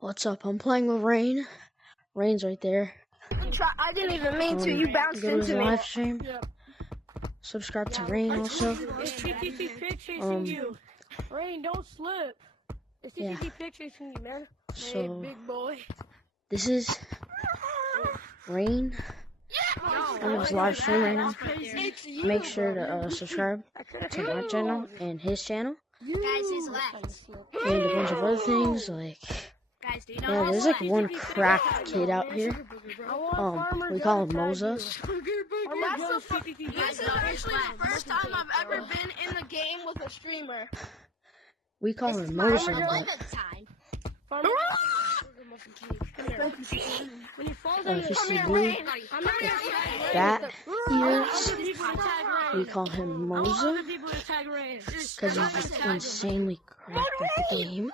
What's up? I'm playing with Rain. Rain's right there. I didn't even mean to. You bounced Go to his into me. live stream. Subscribe to Rain also. It's TTT pictures you. Rain, don't slip. It's TTT pictures you, man. So, hey, big boy. this is Rain. On his live stream right now. Make sure to subscribe to my channel and his channel. Guys, he's left. And a bunch of other things like, Guys, do you know there's like one cracked kid out here. We call him Moza. This is actually the first time I've ever been in the game with a streamer. We call him Moza. But if you see blue, bat ears, we call him Moza because he's insanely cracked at the game.